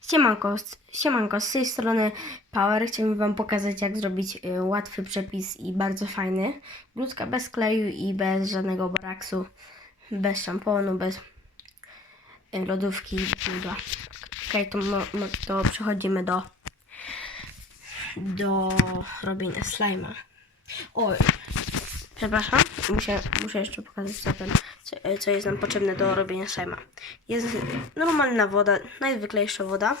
Siemanko, siemanko, z tej strony Power. Chciałbym Wam pokazać, jak zrobić y, łatwy przepis i bardzo fajny. Grudka bez kleju i bez żadnego baraksu, bez szamponu, bez y, lodówki i. Okej, to, to przechodzimy do do robienia slajma. Oj, przepraszam, muszę, muszę jeszcze pokazać, co, ten, co, co jest nam potrzebne do robienia slajma. Jest normalna woda, najzwyklejsza woda,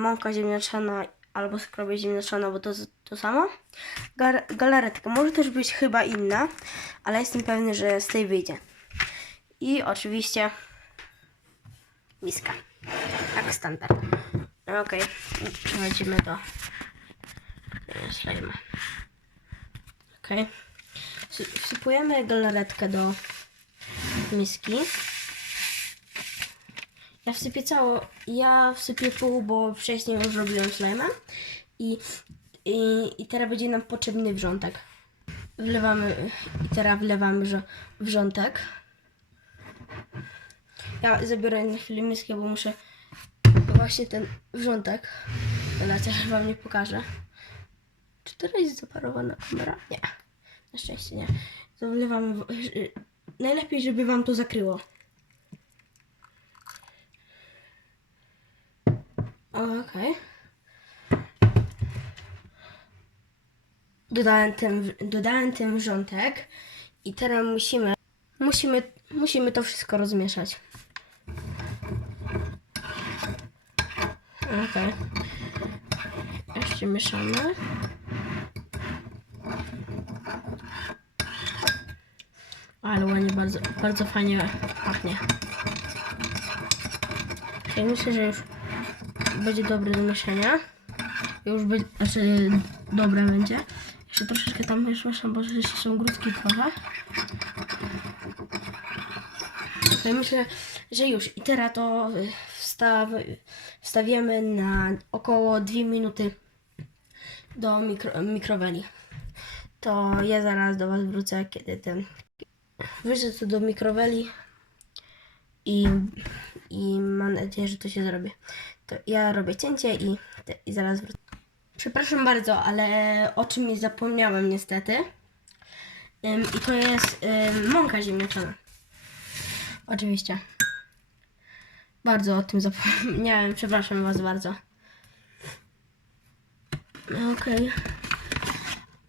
mąka ziemniaczana albo skrobia ziemniaczana, bo to to samo. Gar, galaretka może też być chyba inna, ale jestem pewny, że z tej wyjdzie. I oczywiście miska, jak standard. Okej, przechodzimy do e, slajma. Wsy- Wsypujemy galaretkę do miski. Ja wsypię cało, ja wsypię pół, bo wcześniej już robiłem slajma. I, i, I teraz będzie nam potrzebny wrzątek. Wlewamy, i teraz wlewamy wrzątek. Ja zabiorę na chwilę miskę, bo muszę właśnie ten wrzątek. Dobra, teraz wam nie pokażę. Czy teraz jest zaparowana kamera? Nie. Na szczęście nie. To wlewamy. w- y, Najlepiej, żeby wam to zakryło. Okej. Dodałem ten, dodałem ten wrzątek i teraz musimy, musimy, musimy to wszystko rozmieszać. Okej. Jeszcze mieszamy. Ale ładnie, bardzo, bardzo fajnie pachnie. Ja myślę, że już będzie dobre do mieszania. Już będzie, znaczy dobre będzie. Jeszcze troszeczkę tam już mieszam, bo jeszcze są grudki trochę. Ja myślę, że już. I teraz to wstaw, wstawiamy na około 2 minuty do mikro, mikroweli. To ja zaraz do Was wrócę, kiedy ten wrzucę to do mikroweli i, i mam nadzieję, że to się zrobi. To ja robię cięcie i, i zaraz wrócę. Przepraszam bardzo, ale o czymś zapomniałem niestety. Ym, I to jest ym, mąka ziemniaczana. Oczywiście. Bardzo o tym zapomniałem. Przepraszam Was bardzo. Okej.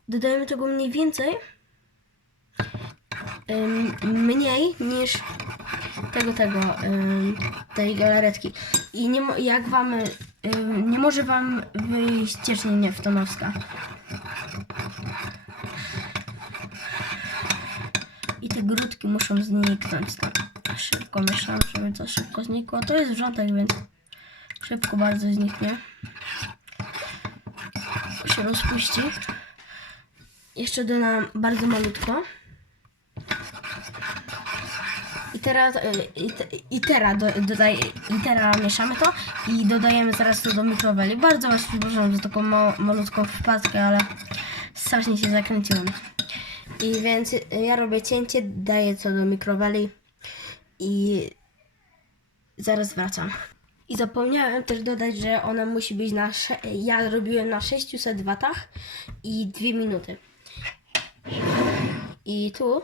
Dodajemy tego mniej więcej. Mniej niż tego, tego, tej galaretki. I nie, jak wam, nie może wam wyjść ciecznie neftonowska. I te grudki muszą zniknąć tam. Szybko mieszam, żeby to szybko znikło. To jest wrzątek, więc szybko bardzo zniknie. Się rozpuści. Jeszcze dodam bardzo malutko. Y, i, te- i teraz, do, dodaj, i teraz mieszamy to i dodajemy zaraz to do mikroweli. Bardzo Was przepraszam za taką ma, malutką wpadkę, ale strasznie się zakręciłem. I więc y, ja robię cięcie, daję to do mikroweli i zaraz wracam. I zapomniałem też dodać, że ona musi być na. Ja robiłem na 600 watach i 2 minuty. I tu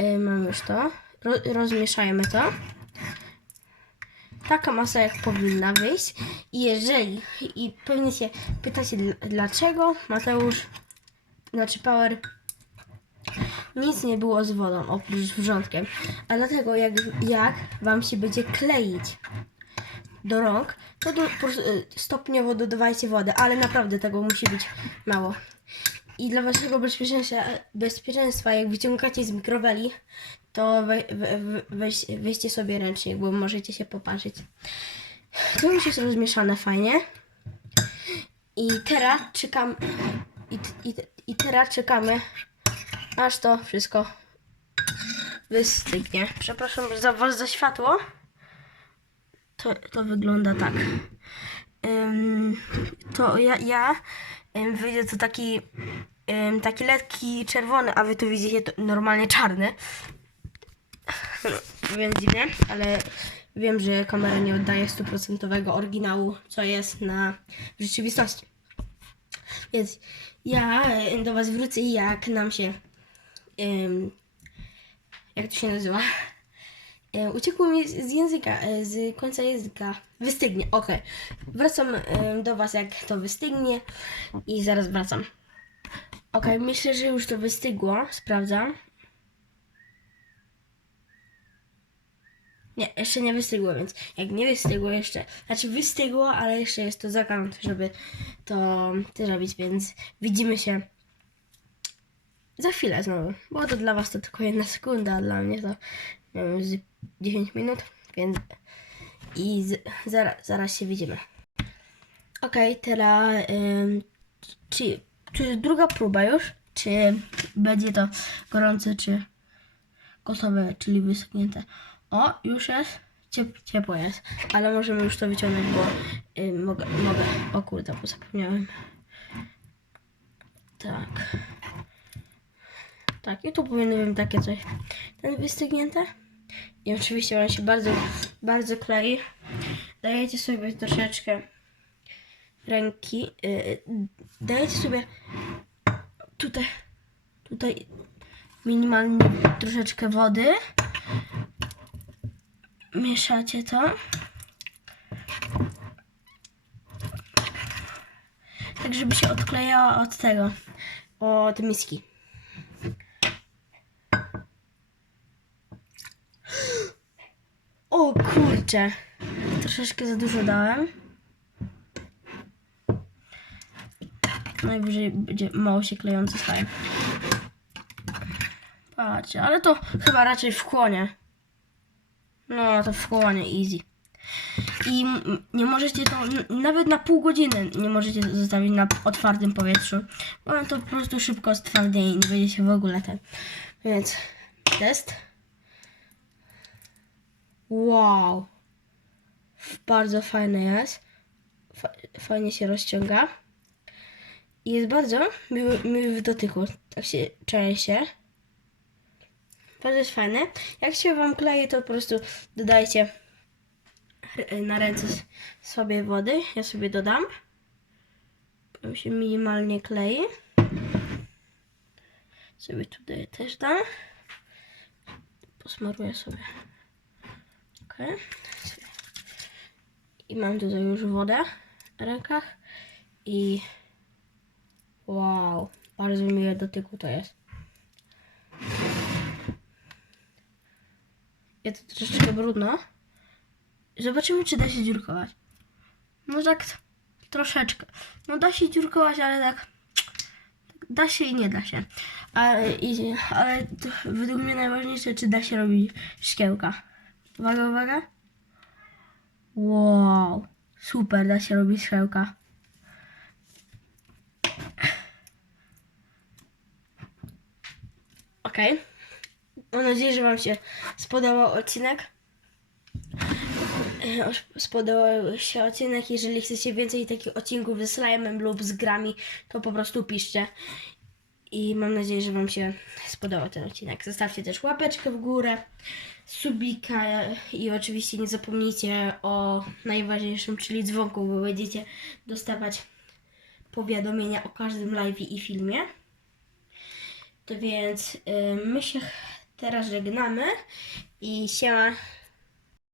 y, mam już to. Ro, rozmieszajmy to. Taka masa jak powinna wyjść. I jeżeli, i pewnie się pytacie dl- dlaczego Mateusz, znaczy Power, nic nie było z wodą oprócz wrzątkiem. A dlatego jak, jak wam się będzie kleić do rąk, to do, y, stopniowo dodawajcie wodę, ale naprawdę tego musi być mało. I dla waszego bezpieczeństwa, bezpieczeństwa jak wyciągacie z mikroweli, to we, we, we, weź, weźcie sobie ręcznik, bo możecie się poparzyć. To już jest rozmieszane fajnie. I teraz czekam i, i, i teraz czekamy, aż to wszystko wystygnie. Przepraszam za was za światło. To, to wygląda tak. To ja, ja ym, wyjdzie to taki taki lekki czerwony, a wy tu widzicie normalnie czarny. Więc dziwnie, ale wiem, że kamera nie oddaje stuprocentowego oryginału, co jest na w rzeczywistości. Więc ja do Was wrócę, jak nam się. jak to się nazywa? E, uciekło mi z z języka, e, z końca języka. Wystygnie, okej. Wracam do Was, jak to wystygnie, i zaraz wracam. Okej, myślę, że już to wystygło. Sprawdzam. Nie, jeszcze nie wystygło, więc jak nie wystygło jeszcze, znaczy wystygło, ale jeszcze jest to zakant, żeby to zrobić, więc widzimy się za chwilę znowu, bo to dla was to tylko jedna sekunda, a dla mnie to nie wiem, z 10 minut, więc i z, zaraz, zaraz się widzimy. Okej, teraz ym, czy, czy druga próba już? Czy będzie to gorące, czy gotowe, czyli wysunięte? O, już jest. Ciep, ciepło jest, ale możemy już to wyciągnąć, bo y, mogę, mogę. O kurde, bo zapomniałem. Tak. Tak, i tu powinno być takie coś. Ten wystygnięte. I oczywiście on się bardzo, bardzo klei. Dajecie sobie troszeczkę ręki. Yy, dajecie sobie tutaj, tutaj minimalnie troszeczkę wody. Mieszacie to. Tak, żeby się odklejała od tego, od miski. O kurczę, troszeczkę za dużo dałem. Najwyżej będzie mało się klejący staje. Patrzcie, ale to chyba raczej wchłonie. No, to wchłonie easy. I nie możecie to, nawet na pół godziny nie możecie zostawić na otwartym powietrzu. Bo to po prostu szybko stwardnieje i nie będzie się w ogóle ten. Więc test. Wow. Bardzo fajny jest. Fa- Fajnie się rozciąga. I jest bardzo miły, miły w dotyku. Tak się trzęsie. Bardzo jest fajne. Jak się Wam klei, to po prostu dodajcie r- na ręce sobie wody. Ja sobie dodam. Potem się minimalnie klei. Sobie tutaj też dam. Posmaruję sobie. Ok. I mam tutaj już wodę na rękach. I wow, bardzo miłe dotyku to jest. Jest to troszeczkę brudno. Zobaczymy, czy da się dziurkować. No tak troszeczkę. No da się dziurkować, ale tak, tak da się i nie da się. Ale, i, ale według mnie najważniejsze, czy da się robić szkiełka. Uwaga, uwaga. Wow, super, da się robić szkiełka. Okej. Mam nadzieję, że Wam się spodobał odcinek. E, Spodobał się odcinek. Jeżeli chcecie więcej takich odcinków ze slime'em lub z grami, to po prostu piszcie. I mam nadzieję, że Wam się spodobał ten odcinek. Zostawcie też łapeczkę w górę, subika i oczywiście nie zapomnijcie o najważniejszym, czyli dzwonku, bo będziecie dostawać powiadomienia o każdym live i filmie. To więc y, my się teraz żegnamy i siema.